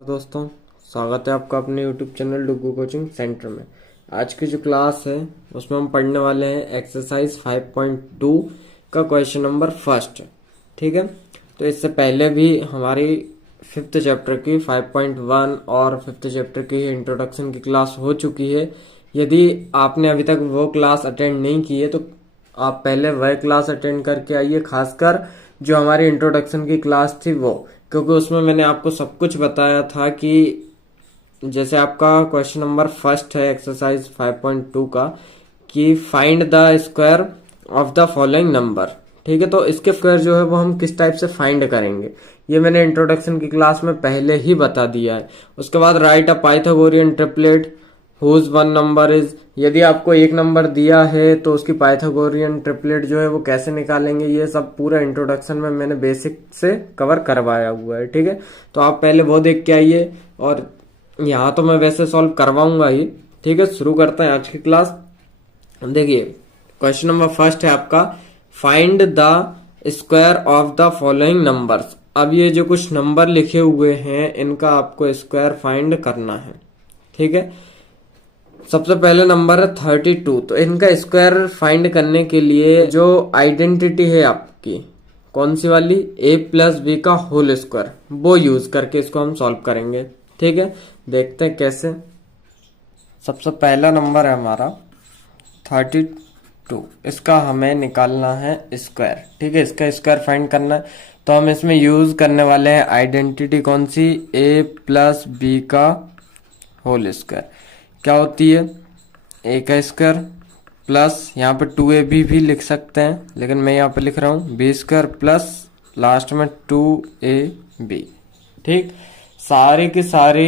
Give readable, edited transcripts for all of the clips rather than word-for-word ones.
दोस्तों, स्वागत है आपका अपने YouTube चैनल डुगू कोचिंग सेंटर में। आज की जो क्लास है उसमें हम पढ़ने वाले हैं एक्सरसाइज 5.2 का क्वेश्चन नंबर फर्स्ट। ठीक है, तो इससे पहले भी हमारी फिफ्थ चैप्टर की 5.1 और फिफ्थ चैप्टर की इंट्रोडक्शन की क्लास हो चुकी है। यदि आपने अभी तक वो क्लास अटेंड नहीं की है तो आप पहले वह क्लास अटेंड करके आइए, खासकर जो हमारी इंट्रोडक्शन की क्लास थी वो, क्योंकि उसमें मैंने आपको सब कुछ बताया था कि जैसे आपका क्वेश्चन नंबर फर्स्ट है एक्सरसाइज 5.2 का कि find the square of the following number. ठीक है, तो इसके स्क्वायर जो है वो हम किस टाइप से फाइंड करेंगे ये मैंने इंट्रोडक्शन की क्लास में पहले ही बता दिया है। उसके बाद write a Pythagorean triplet whose one number is, यदि आपको एक नंबर दिया है तो उसकी पाइथागोरियन ट्रिपलेट जो है वो कैसे निकालेंगे, ये सब पूरा इंट्रोडक्शन में मैंने बेसिक से कवर करवाया हुआ है। ठीक है, तो आप पहले वो देख के आइए, और यहाँ तो मैं वैसे सॉल्व करवाऊंगा ही। ठीक है, शुरू करते हैं आज की क्लास। देखिए, क्वेश्चन नंबर फर्स्ट है आपका find the square of the following numbers. अब ये जो कुछ नंबर लिखे हुए हैं इनका आपको स्क्वायर फाइंड करना है। ठीक है, सबसे पहले नंबर है 32। तो इनका स्क्वायर फाइंड करने के लिए जो आइडेंटिटी है आपकी कौन सी वाली, a प्लस बी का होल स्क्वायर, वो यूज करके इसको हम सॉल्व करेंगे। ठीक है, देखते हैं कैसे। सबसे पहला नंबर है हमारा 32, इसका हमें निकालना है स्क्वायर। ठीक है, इसका स्क्वायर फाइंड करना है तो हम इसमें यूज करने वाले हैं आइडेंटिटी कौन सी, a प्लस बी का होल स्क्वायर। क्या होती है, ए का स्क्वायर प्लस यहाँ पे 2ab भी लिख सकते हैं, लेकिन मैं यहाँ पे लिख रहा हूँ बी स्क्वायर प्लस लास्ट में 2ab। ठीक, सारे के सारे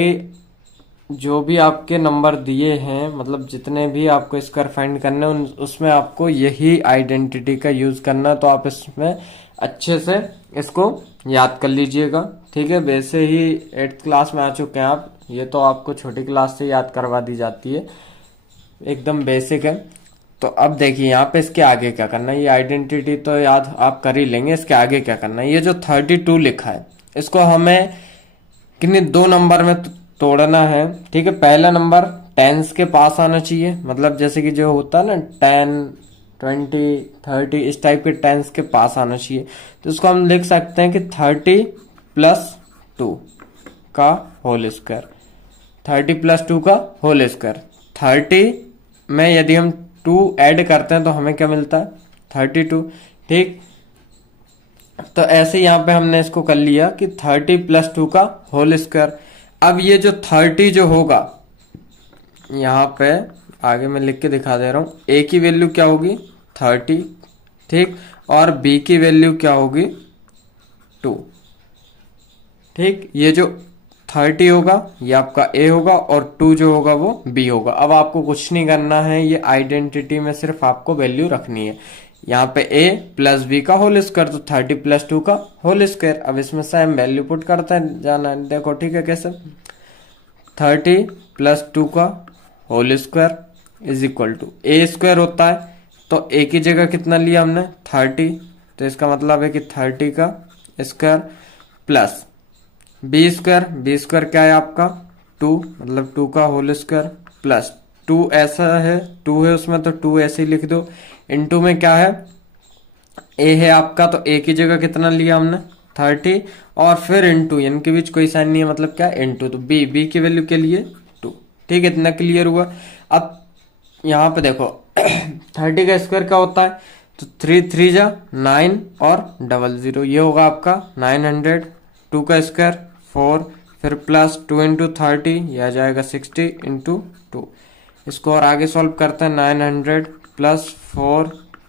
जो भी आपके नंबर दिए हैं, मतलब जितने भी आपको स्क्वायर फाइंड करने उसमें आपको यही आइडेंटिटी का यूज करना, तो आप इसमें अच्छे से इसको याद कर लीजिएगा। ठीक है, वैसे ही 8th क्लास में आ चुके हैं आप, ये तो आपको छोटी क्लास से याद करवा दी जाती है, एकदम बेसिक है। तो अब देखिए यहाँ पे इसके आगे क्या करना है, ये आइडेंटिटी तो याद आप कर ही लेंगे, इसके आगे क्या करना है। ये जो 32 लिखा है इसको हमें किन्हीं दो नंबर में तोड़ना है। ठीक है, पहला नंबर टेंस के पास आना चाहिए, मतलब जैसे कि जो होता है ना 10, 20, 30 इस टाइप के टेंस के पास आना चाहिए। तो इसको हम लिख सकते हैं कि 30 प्लस 2 का होल स्क्वायर, 30 प्लस 2 का होल स्क्वायर। 30 में यदि हम 2 ऐड करते हैं तो हमें क्या मिलता है, 32। ठीक, तो ऐसे यहाँ पे हमने इसको कर लिया कि 30 प्लस 2 का होल स्क्वायर। अब ये जो 30 जो होगा यहाँ पे आगे मैं लिख के दिखा दे रहा हूँ, a की वैल्यू क्या होगी 30, ठीक, और b की वैल्यू क्या होगी 2। ठीक, ये जो 30 होगा ये आपका a होगा और 2 जो होगा वो b होगा। अब आपको कुछ नहीं करना है, ये आइडेंटिटी में सिर्फ आपको वैल्यू रखनी है। यहाँ पे a प्लस बी का होल स्क्वायर, तो 30 प्लस 2 का होल स्क्वायर। अब इसमें सेम वैल्यू पुट करते हैं जाना है, देखो। ठीक है, कैसे, 30 प्लस 2 का whole square is equal to a square होता है, तो a की जगह कितना लिया हमने 30, तो इसका मतलब है कि 30 का square plus B square, B square क्या है आपका 2, मतलब 2 का होल स्क्वायर प्लस 2 ऐसा है 2 है उसमें तो 2 ऐसे ही लिख दो, इनटू में क्या है a है आपका, तो a की जगह कितना लिया हमने 30, और फिर इनटू, इनके बीच कोई साइन नहीं है मतलब क्या इनटू, तो b की वैल्यू के लिए 2। ठीक है, इतना क्लियर हुआ। अब यहाँ पे देखो 30 का स्क्वायर क्या होता है, तो 3 3 जा 9 और 00, ये होगा आपका 900। 2 का स्क्वायर 4, फिर प्लस 2 इंटू 30, यह आ जाएगा 60 इंटू 2। इसको और आगे सॉल्व करते हैं, 900 प्लस 4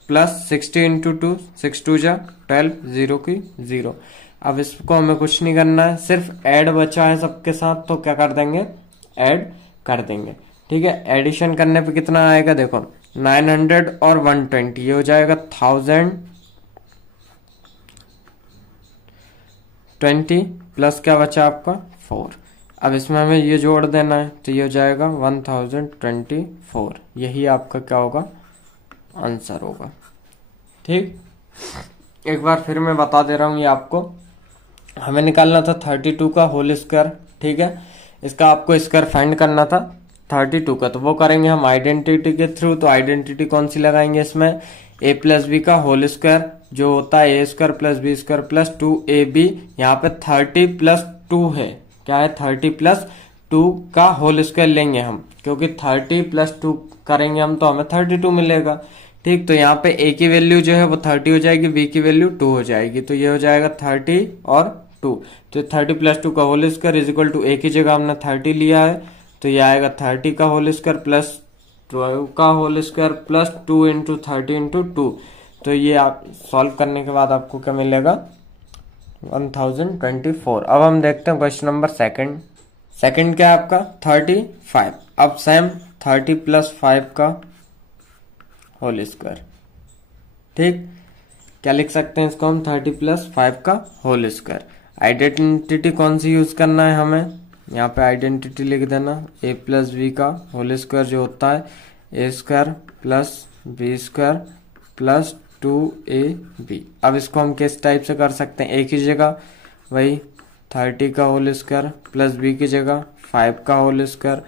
प्लस 60 इंटू 2, 6 2 जा 12, 0 की 0। अब इसको हमें कुछ नहीं करना है, सिर्फ ऐड बचा है सबके साथ, तो क्या कर देंगे ऐड कर देंगे। ठीक है, एडिशन करने पे कितना आएगा देखो, 900 और 120, ये हो जाएगा 1020 प्लस क्या बचा आपका 4। अब इसमें हमें ये जोड़ देना है, तो ये हो जाएगा 1024, यही आपका क्या होगा आंसर होगा। ठीक, एक बार फिर मैं बता दे रहा हूँ, ये आपको हमें निकालना था 32 का होल स्क्वायर। ठीक है। इसका आपको स्क्वायर फाइंड करना था 32 का, तो वो करेंगे हम आइडेंटिटी के थ्रू। तो आइडेंटिटी कौन सी लगाएंगे इसमें, a प्लस बी का होल स्क्वायर जो होता है A square plus B square plus 2ab। यहाँ पे 30 प्लस 2 है, क्या है 30 प्लस 2 का होल स्क्वायर लेंगे हम, क्योंकि 30 प्लस 2 करेंगे हम तो हमें 32 मिलेगा। ठीक, तो यहाँ पे a की वैल्यू जो है वो 30 हो जाएगी, b की वैल्यू 2 हो जाएगी, तो ये हो जाएगा 30 और 2। तो 30 प्लस 2 का whole square is equal to a की जगह हमने 30 लिया है, तो ये आएगा 30 का होल स्क्वायर प्लस 12 का whole square plus 2 into 30 into 2। तो ये आप सॉल्व करने के बाद आपको क्या मिलेगा 1024। अब हम देखते हैं क्वेश्चन नंबर सेकंड। सेकंड क्या है आपका 35। अब सेम 30 प्लस 5 का होल स्क्वायर। ठीक, क्या लिख सकते हैं इसको हम 30 प्लस 5 का होल स्क्वायर। आइडेंटिटी कौन सी यूज करना है हमें, यहाँ पे आइडेंटिटी लिख देना a प्लस बी का होल स्क्वायर जो होता है A square plus B square plus 2ab। अब इसको हम किस टाइप से कर सकते हैं, a की जगह वही 30 का होल स्क्वायर प्लस b की जगह 5 का whole square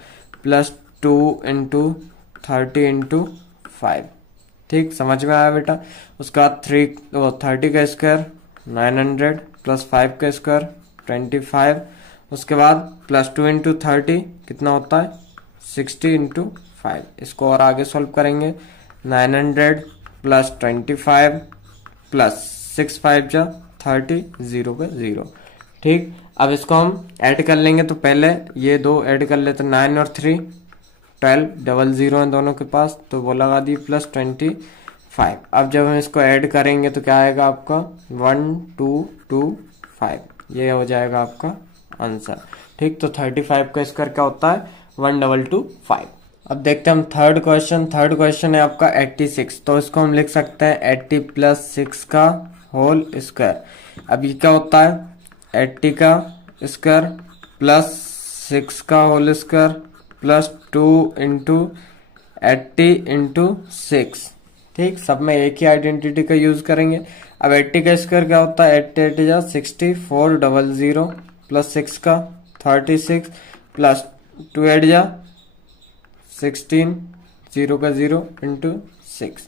plus 2 into 30 into 5। ठीक, समझ में आया बेटा। उसके बाद 30 का स्क्वायर 900 प्लस 5 का स्क्वायर 25। उसके बाद प्लस 2 इंटू 30 कितना होता है 60 इंटू 5। इसको और आगे सॉल्व करेंगे 900 प्लस 25 प्लस 6 5 जा 30 0 का 0। ठीक, अब इसको हम ऐड कर लेंगे, तो पहले ये दो ऐड कर लेते 9 और 3 12 डबल 0 है दोनों के पास, तो वो लगा दी प्लस 25। अब जब हम इसको ऐड करेंगे तो क्या आएगा आपका 1225, ये हो जाएगा आपका आंसर। ठीक, तो 35 का स्क्वायर क्या होता है 1225। अब देखते हैं हम थर्ड क्वेश्चन। थर्ड क्वेश्चन है आपका 86, तो इसको हम लिख सकते हैं 80 प्लस 6 का होल स्क्वायर। अब ये क्या होता है 80 का स्क्वायर प्लस 6 का whole square plus 2 into 80 into 6। ठीक, सब में एक ही आइडेंटिटी का यूज करेंगे। अब 80 का स्क्वायर क्या होता है 80 80 जा 64 डबल 0 प्लस 6 का 36 प्लस 2 8 जा 16 0 का 0 इंटू 6।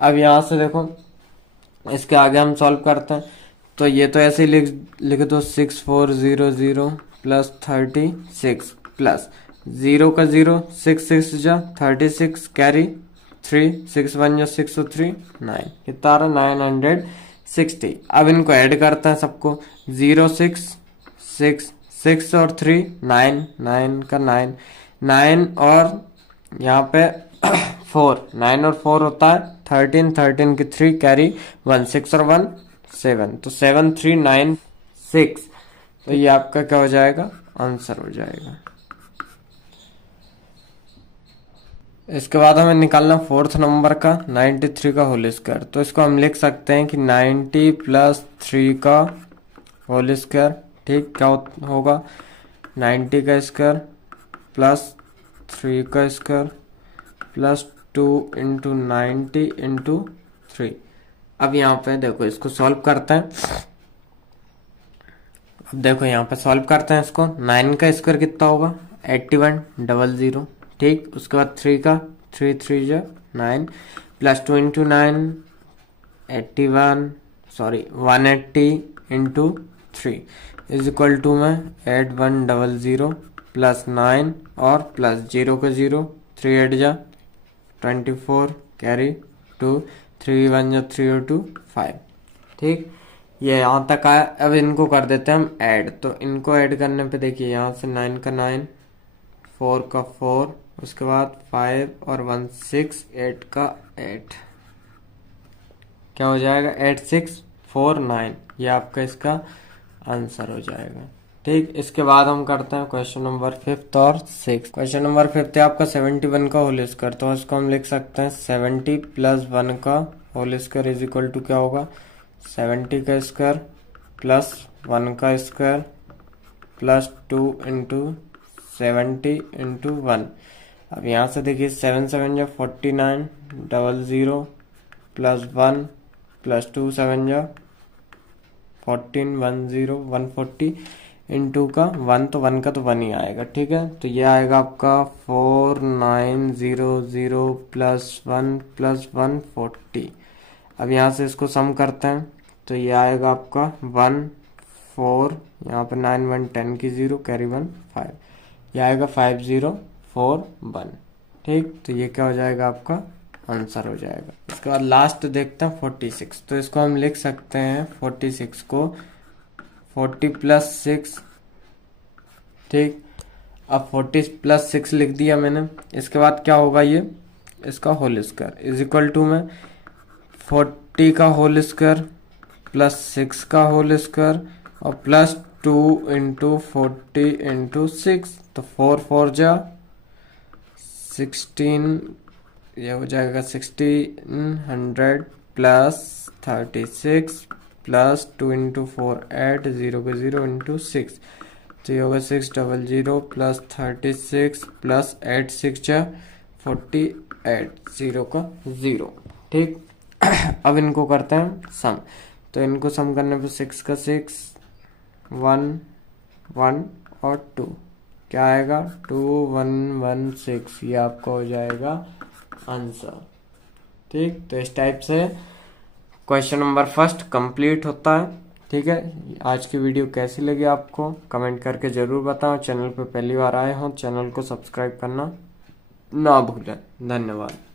अब यहाँ से देखो इसके आगे हम सॉल्व करते हैं, तो ये तो ऐसे ही लिख दो 6400 प्लस 36 प्लस 0 का 0 6 6 जा 36 कैरी 3 6 1 जा 6 और 3 9, कितना आ रहा 960। अब इनको ऐड करते हैं सबको 0 6 6 6 और 3 9 9 का 9 9 और यहाँ पे 4 9 और 4 होता है 13 13 की 3 कैरी 1 6 और 1 7, तो 7 3 9 6। तो ये आपका क्या हो जाएगा आंसर हो जाएगा। इसके बाद हमें निकालना फोर्थ नंबर का 93 का होल स्क्वायर। तो इसको हम लिख सकते हैं कि 90 प्लस 3 का होल स्क्वायर। ठीक, क्या होगा 90 का स्क्वायर प्लस 3 का स्क्वायर प्लस 2 इंटू 90 इंटू 3। अब यहाँ पे देखो इसको सॉल्व करते हैं। अब देखो यहाँ पे सॉल्व करते हैं इसको, 9 का स्क्वायर कितना होगा 81 डबल 0। ठीक, उसके बाद 3 का 3 3 जा 9 plus 2 into 9 81 sorry 180 into 3 is equal to में 8100 प्लस 9 और प्लस 0 का 0 3 8 जा 24 कैरी 2 3 1 जा 3 और 2 5। ठीक, ये यहाँ तक आया। अब इनको कर देते हैं हम ऐड, तो इनको ऐड करने पे देखिए यहाँ से 9 का 9 4 का 4 उसके बाद 5 और 1 6 8 का 8, क्या हो जाएगा 8 6 4 9, ये आपका इसका आंसर हो जाएगा। ठीक, इसके बाद हम करते हैं क्वेश्चन नंबर 5 और 6। क्वेश्चन नंबर 5 है आपका 71 का होल स्क्वायर। तो इसको हम लिख सकते हैं 70 प्लस 1 का whole square is equal to क्या होगा 70 का स्क्वायर प्लस 1 का स्क्वायर प्लस 2 इंटू 70 इंटू 1। अब यहाँ से देखिए 7 7 जा 49 डबल 0 प्लस 1 प्लस 2 7 जा 14 1 0 140 इंटू का 1, तो 1 का तो 1 ही आएगा, ठीक है। तो ये आएगा आपका 4900 प्लस 1 40। अब यहाँ से इसको सम करते हैं, तो ये आएगा आपका 1 4, यहाँ पर 9 1 10 की 0, कैरी 1 5, ये आएगा 5041, ठीक। तो ये क्या हो जाएगा, आपका आंसर हो जाएगा। इसके बाद लास्ट देखते हैं 46। तो इसको हम लिख सकते हैं 46 को 40 प्लस 6, ठीक। अब 40 प्लस 6 लिख दिया मैंने। इसके बाद क्या होगा, ये इसका whole square is equal to में 40 का होल स्क्वायर प्लस 6 का होल स्क्वायर और प्लस 2 इंटू 40 इंटू 6, तो 4 4 जा 16, ये हो जाएगा 1600 प्लस 36 प्लस 2 इंटू 4 8, 0 का 0 इंटू 6, तो ये होगा 600 प्लस 36 प्लस 8 6 जा 48, 0 का 0, ठीक। अब इनको करते हैं सम। तो इनको सम करने पे 6 का 6 1 1 और 2, क्या आएगा 2116, ये आपका हो जाएगा आंसर, ठीक। तो इस टाइप से क्वेश्चन नंबर फर्स्ट कंप्लीट होता है, ठीक है। आज की वीडियो कैसी लगी आपको कमेंट करके जरूर बताओ। चैनल पे पहली बार आए हो चैनल को सब्सक्राइब करना ना भूलें। धन्यवाद।